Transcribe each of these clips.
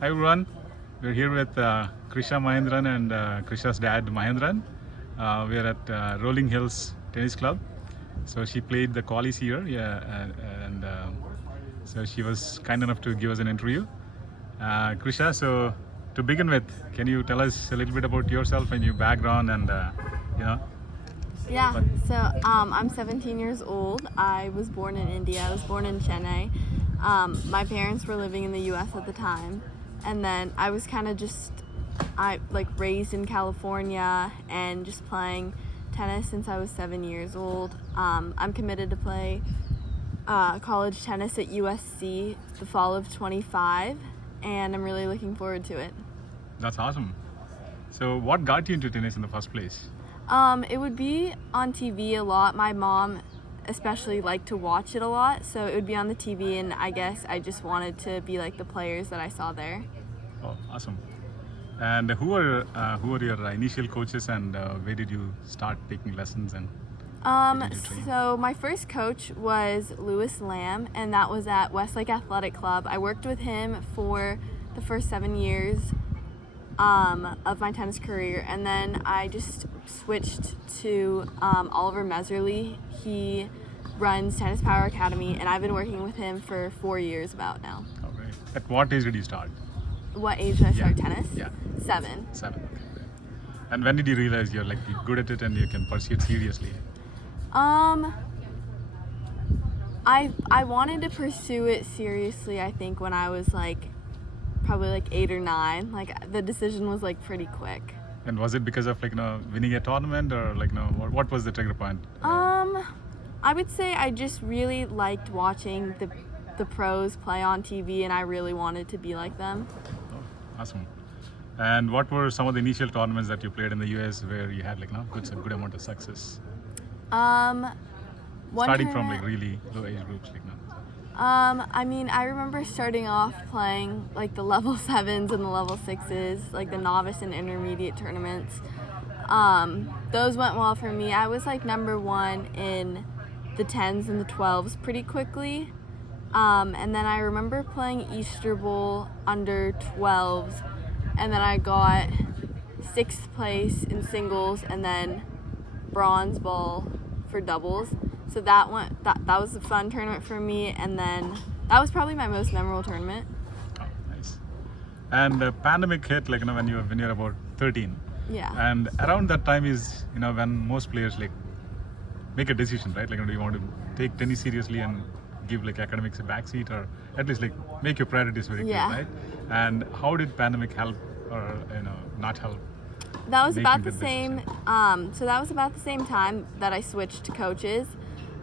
Hi everyone, we're here with Krisha Mahendran and Krisha's dad Mahendran. We're at Rolling Hills Tennis Club. So she played the qualies here, yeah, and so she was kind enough to give us an interview. Krisha, so to begin with, can you tell us a little bit about yourself and your background and you know? Yeah, so I'm 17 years old. I was born in India. I was born in Chennai. My parents were living in the U.S. at the time, and then I was kind of raised in California and just playing tennis since I was 7 years old. I'm committed to play college tennis at USC the fall of 25, and I'm really looking forward to it. That's awesome. So what got you into tennis in the first place? It would be on TV a lot. My mom especially liked to watch it a lot, so it would be on the TV, and I guess I just wanted to be like the players that I saw there. Oh, awesome. And who were your initial coaches, and where did you start taking lessons and where did you train? So my first coach was Lewis Lamb, and that was at Westlake Athletic Club. I worked with him for the first 7 years of my tennis career, and then I just switched to Oliver Meserly. He runs Tennis Power Academy, and I've been working with him for 4 years about now. Oh, great. At what age did you start? What age did I start tennis? Yeah. 7. 7. Okay, great. And when did you realize you're good at it and you can pursue it seriously? I wanted to pursue it seriously, I think, when I was probably 8 or 9. The decision was pretty quick. And was it because of winning a tournament, or what was the trigger point? I would say I just really liked watching the pros play on TV, and I really wanted to be like them. Oh, awesome. And what were some of the initial tournaments that you played in the US where you had good amount of success? Starting from really low age groups I remember starting off playing the level 7s and the level 6s, the novice and intermediate tournaments. Those went well for me. I was number 1 in the 10s and the 12s pretty quickly. And then I remember playing Easter Bowl under 12s, and then I got 6th place in singles and then bronze ball for doubles. So that was a fun tournament for me, and then that was probably my most memorable tournament. Oh, nice. And the pandemic hit when you're about 13. Yeah. And around that time is when most players make a decision, right? Do you want to take tennis seriously and give academics a backseat, or at least make your priorities very clear, right? And how did pandemic help, or not help? That was about the same. So that was about the same time that I switched to coaches.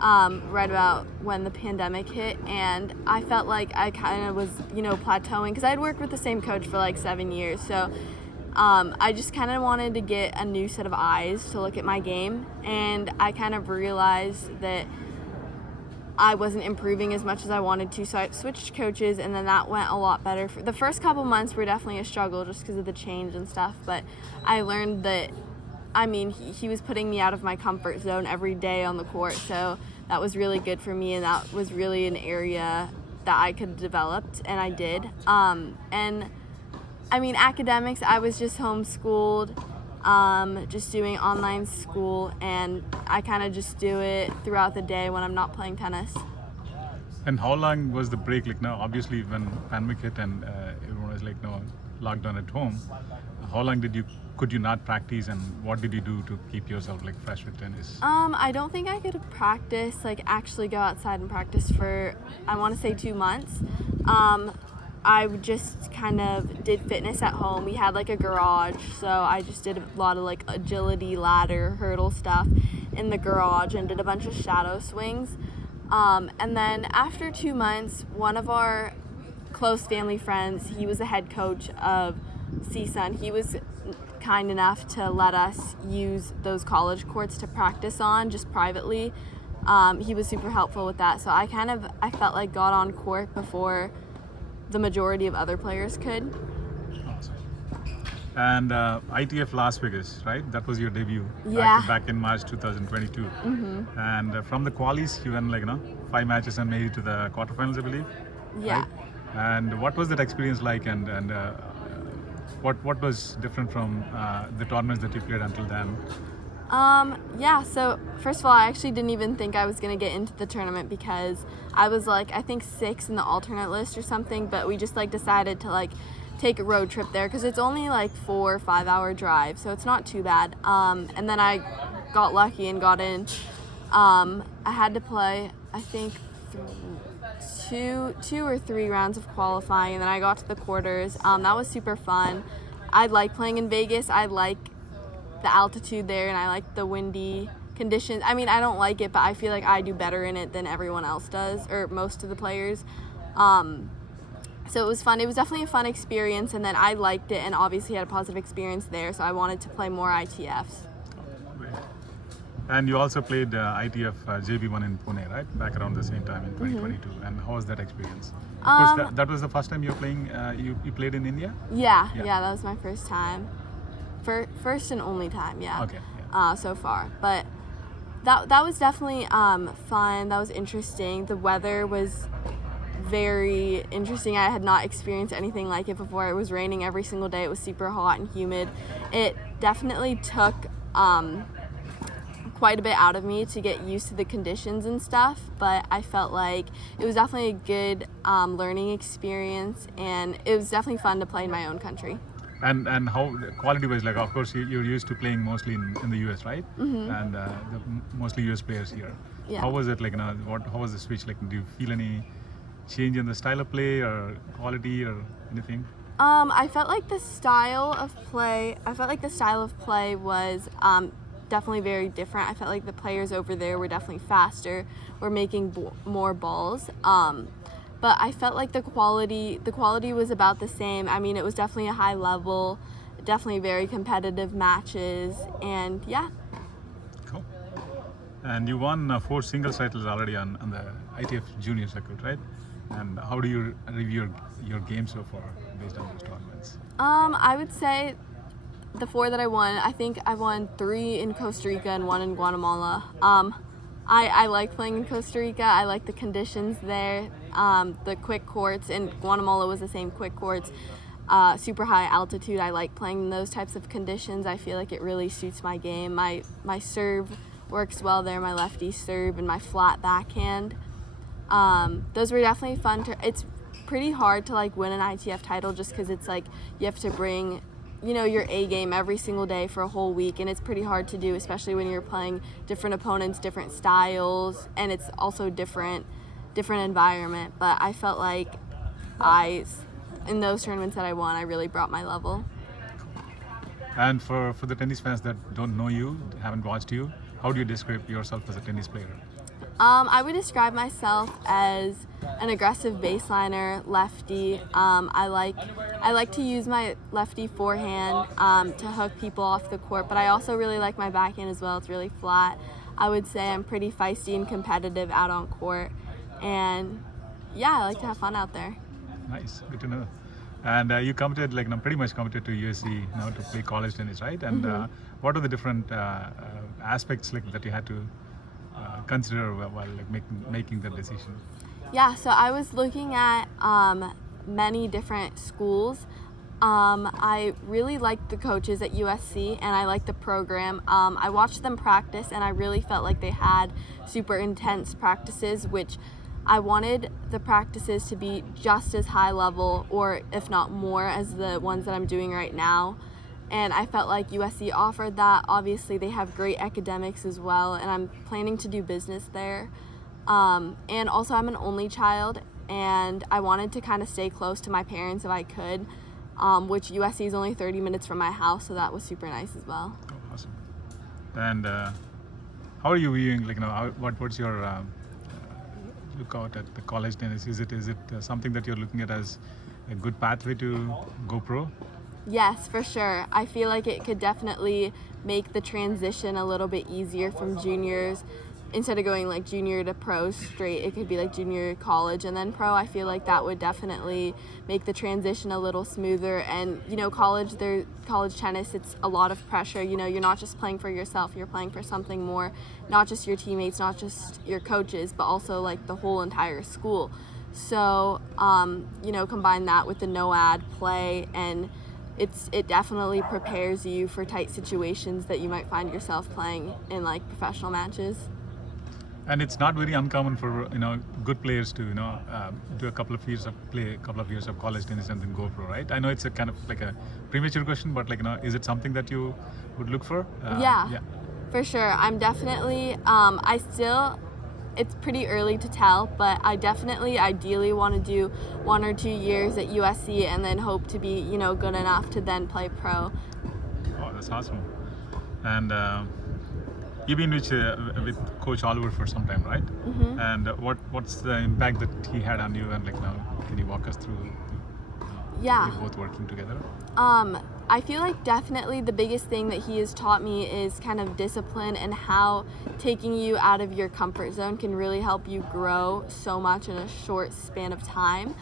Right about when the pandemic hit, and I felt like I kind of was, plateauing, because I had worked with the same coach for 7 years. So I just kind of wanted to get a new set of eyes to look at my game, and I kind of realized that I wasn't improving as much as I wanted to, so I switched coaches, and then that went a lot better. The first couple months were definitely a struggle just because of the change and stuff, but I learned that he was putting me out of my comfort zone every day on the court, so that was really good for me, and that was really an area that I could have developed, and I did. Academics, I was just homeschooled, just doing online school, and I kind of just do it throughout the day when I'm not playing tennis. And how long was the break? Obviously when pandemic hit and everyone was locked down at home, how long could you not practice, and what did you do to keep yourself fresh with tennis? I don't think I could practice, actually go outside and practice for, I want to say 2 months. I just kind of did fitness at home. We had a garage, so I just did a lot of agility, ladder, hurdle stuff in the garage, and did a bunch of shadow swings. And then after 2 months, one of our close family friends, he was the head coach of CSUN. He was kind enough to let us use those college courts to practice on just privately. He was super helpful with that, so I felt got on court before the majority of other players could. Awesome. And ITF Las Vegas, right? That was your debut. Yeah. Back in March 2022. Mm-hmm. And from the qualies, you won 5 matches and made it to the quarterfinals, I believe. Yeah. Right? And what was that experience like? And what was different from the tournaments that you played until then? Yeah, so first of all, I actually didn't even think I was going to get into the tournament because I was like, I think 6 in the alternate list or something, but we just like decided to like take a road trip there because it's only like 4 or 5 hour drive, so it's not too bad. And then I got lucky and got in. I had to play, I think, two or three rounds of qualifying, and then I got to the quarters. That was super fun. I like playing in Vegas. I like the altitude there, and I like the windy conditions. I mean, I don't like it, but I feel like I do better in it than everyone else does, or most of the players. So it was fun. It was definitely a fun experience, and then I liked it and obviously had a positive experience there, so I wanted to play more ITFs. And you also played ITF JB1 in Pune, right? Back around the same time in 2022. And how was that experience? Of course, that was the first time you were playing. You played in India? Yeah, that was my first time. First and only time, yeah. Okay. So far, but that was definitely fun. That was interesting. The weather was very interesting. I had not experienced anything like it before. It was raining every single day. It was super hot and humid. It definitely took quite a bit out of me to get used to the conditions and stuff, but I felt like it was definitely a good learning experience, and it was definitely fun to play in my own country. And how quality was like? Of course, you're used to playing mostly in the US, right? And mostly US players here. Yeah. How was it like? How was the switch like? Do you feel any change in the style of play or quality or anything? I felt like the style of play was definitely very different. I felt like the players over there were definitely faster, were making more balls. But I felt like the quality was about the same. I mean, it was definitely a high level, definitely very competitive matches, and yeah. Cool. And you won 4 singles titles already on the ITF Junior circuit, right? And how do you review your game so far based on those tournaments? I would say the 4 that I won, I think I won 3 in Costa Rica and 1 in Guatemala. I like playing in Costa Rica. I like the conditions there. The quick courts, and Guatemala was the same quick courts. Super high altitude. I like playing in those types of conditions. I feel like it really suits my game. My serve works well there, my lefty serve and my flat backhand. Those were definitely fun. It's pretty hard to like win an ITF title just because it's like you have to bring your A game every single day for a whole week, and it's pretty hard to do, especially when you're playing different opponents, different styles, and it's also different environment. But I felt like in those tournaments that I won, I really brought my level. And for the tennis fans that don't know you, haven't watched you, how do you describe yourself as a tennis player? I would describe myself as an aggressive baseliner, lefty. I like to use my lefty forehand to hook people off the court, but I also really like my backhand as well. It's really flat. I would say I'm pretty feisty and competitive out on court, and yeah, I like to have fun out there. Nice, good to know. And you committed, pretty much committed to USC now to play college tennis, right? And what are the different aspects that you had to consider while making that decision? Yeah, so I was looking at many different schools. I really liked the coaches at USC, and I liked the program. I watched them practice, and I really felt like they had super intense practices, which I wanted the practices to be just as high level, or if not more, as the ones that I'm doing right now. And I felt like USC offered that. Obviously, they have great academics as well, and I'm planning to do business there. And also, I'm an only child, and I wanted to kind of stay close to my parents if I could, which USC is only 30 minutes from my house, so that was super nice as well. Oh, awesome. And how are you viewing, what's your look out at the college tennis? Is it something that you're looking at as a good pathway to go pro? Yes, for sure. I feel like it could definitely make the transition a little bit easier from juniors. Instead of going like junior to pro straight, it could be like junior college and then pro. I feel like that would definitely make the transition a little smoother. And college tennis, it's a lot of pressure. You're not just playing for yourself, you're playing for something more, not just your teammates, not just your coaches, but also like the whole entire school. So, combine that with the no-ad play, and it definitely prepares you for tight situations that you might find yourself playing in like professional matches. And it's not very uncommon for good players to do a couple of years of play, a couple of years of college tennis and then go pro, right? I know it's a kind of like a premature question, but is it something that you would look for? Yeah, for sure. I'm definitely. It's pretty early to tell, but I definitely ideally want to do 1 or 2 years at USC and then hope to be good enough to then play pro. Oh, that's awesome. And you've been with Coach Olwood for some time, right? Mm-hmm. And what's the impact that he had on you? And can you walk us through? Yeah. You both working together. I feel like definitely the biggest thing that he has taught me is kind of discipline, and how taking you out of your comfort zone can really help you grow so much in a short span of time.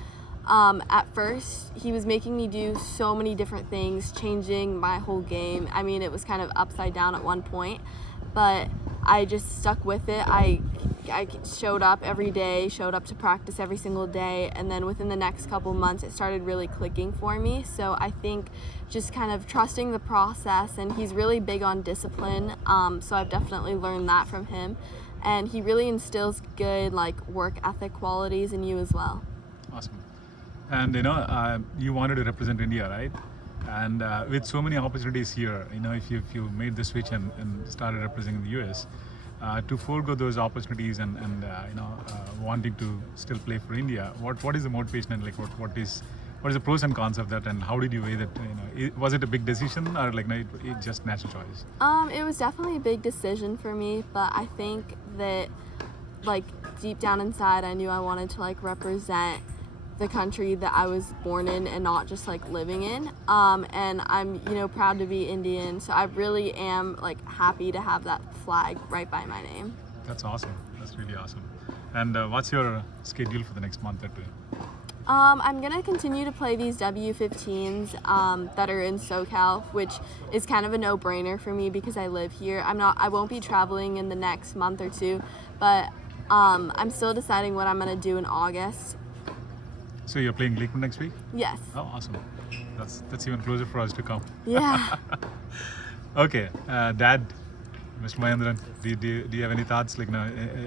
At first, he was making me do so many different things, changing my whole game. I mean, it was kind of upside down at one point, but I just stuck with it. I showed up every day, showed up to practice every single day, and then within the next couple months it started really clicking for me. So I think just kind of trusting the process, and he's really big on discipline, so I've definitely learned that from him, and he really instills good work ethic qualities in you as well. Awesome. And you wanted to represent India, right? And with so many opportunities here, if you made the switch and started representing the US, to forego those opportunities and wanting to still play for India, what is the motivation, and what is the pros and cons of that, and how did you weigh that? Was it a big decision, or it just natural choice? It was definitely a big decision for me, but I think that deep down inside I knew I wanted to represent the country that I was born in and not just living in, and I'm proud to be Indian, so I really am happy to have that flag right by my name. That's awesome. That's really awesome. And what's your schedule for the next month or two? I'm gonna continue to play these W15s that are in SoCal, which is kind of a no-brainer for me because I live here. I won't be traveling in the next month or two, but I'm still deciding what I'm gonna do in August. So you're playing Lakewood next week? Yes. Oh, awesome. That's even closer for us to come. Yeah. Okay, Dad, Mr. Mahendran, do you have any thoughts?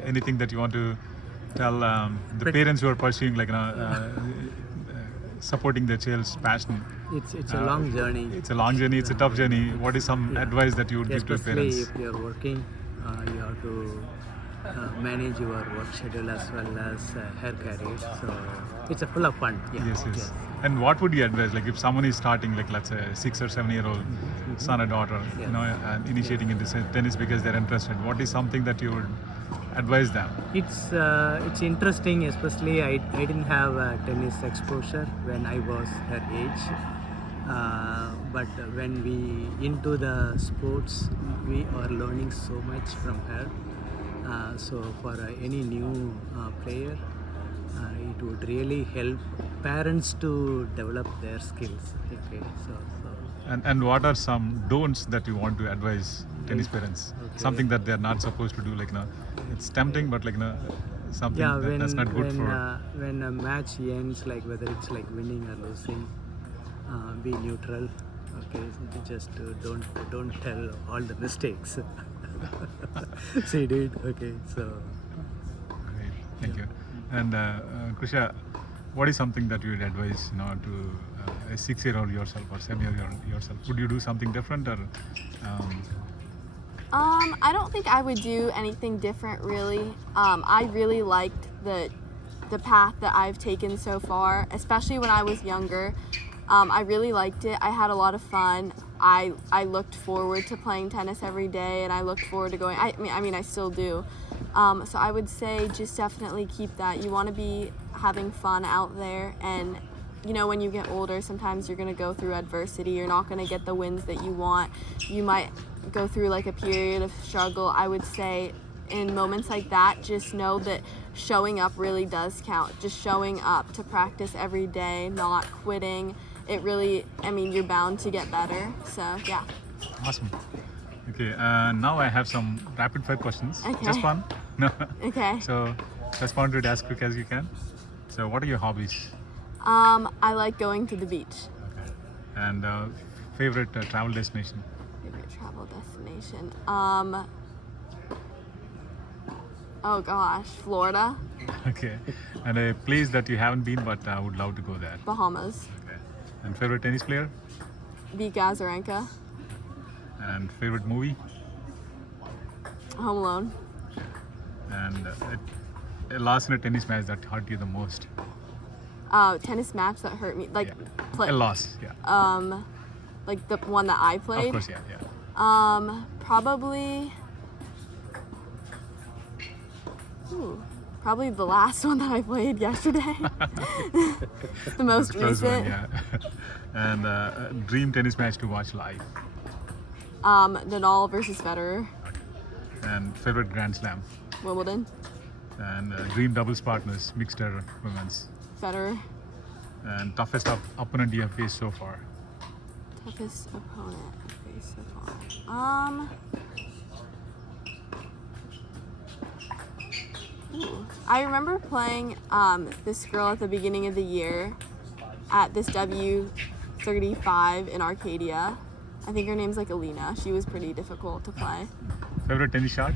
Anything that you want to tell the parents who are pursuing, supporting their child's passion? It's a long journey. It's a long journey. It's a tough journey. What is some advice that you would give to parents? Especially if you're working, you have to manage your work schedule as well as hair career. So it's a full of fun. Yeah. Yes. And what would you advise, if someone is starting, let's say, a 6 or 7 year old son or daughter, and initiating into tennis because they're interested? What is something that you would advise them? It's interesting, especially I didn't have tennis exposure when I was her age. But when we into the sports, we are learning so much from her. So for any new player, it would really help parents to develop their skills. Okay, so. And what are some don'ts that you want to advise tennis parents? Okay. Something that they're not supposed to do, it's tempting, but something that's not good for. When a match ends, whether it's winning or losing, be neutral. Okay, just don't tell all the mistakes. She did. Okay, so. Great. Thank you. And Krisha, what is something that you would advise, to a 6-year-old yourself or 7-year-old yourself? Would you do something different, or? I don't think I would do anything different, really. I really liked the path that I've taken so far, especially when I was younger. I really liked it. I had a lot of fun. I looked forward to playing tennis every day, and I looked forward to going. I mean, I still do. So I would say just definitely keep that. You want to be having fun out there, and when you get older, sometimes you're going to go through adversity. You're not going to get the wins that you want. You might go through a period of struggle. I would say in moments like that, just know that showing up really does count. Just showing up to practice every day, not quitting. It really, you're bound to get better. So, yeah. Awesome. Okay, now I have some rapid fire questions. Okay. Just fun. No. Okay. So, respond to it as quick as you can. So what are your hobbies? I like going to the beach. Okay. And favorite travel destination? Favorite travel destination. Oh gosh, Florida, Okay. And a place that you haven't been but would love to go there? Bahamas, Okay. And favorite tennis player? Vika Azarenka, And favorite movie? Home Alone. And a loss in a tennis match that hurt you the most? Tennis match that hurt me, like A loss, yeah. like the one that I Of played. course, yeah. Probably. Probably the last one that I played yesterday. The most Close recent. one, yeah. And dream tennis match to watch live? Nadal versus Federer, And favorite Grand Slam? Wimbledon, And dream doubles partners, mixed or women's? Federer. And toughest opponent you have faced so far? Toughest opponent I faced so far. I remember playing this girl at the beginning of the year at this W35 in Arcadia. I think her name's like Alina. She was pretty difficult to play. Favorite tennis shot?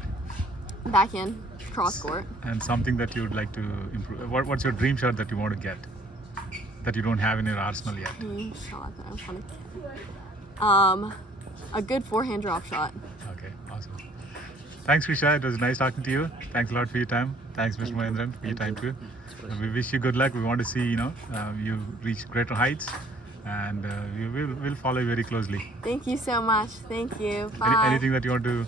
Backhand, cross court. And something that you would like to improve? What's your dream shot that you want to get that you don't have in your arsenal yet? Dream shot that I want to get. A good forehand drop shot. Okay, awesome. Thanks, Krisha. It was nice talking to you. Thanks a lot for your time. Thanks, Mr. Mahendran, for your time too. We wish you good luck. We want to see you reach greater heights, and we'll follow you very closely. Thank you so much. Thank you. Bye. Anything that you want to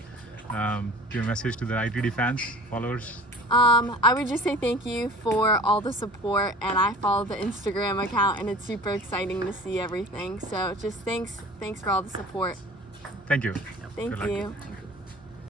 give a message to the ITD fans, followers? I would just say thank you for all the support, and I follow the Instagram account, and it's super exciting to see everything. So just thanks for all the support. Thank you. Thank Good luck. you.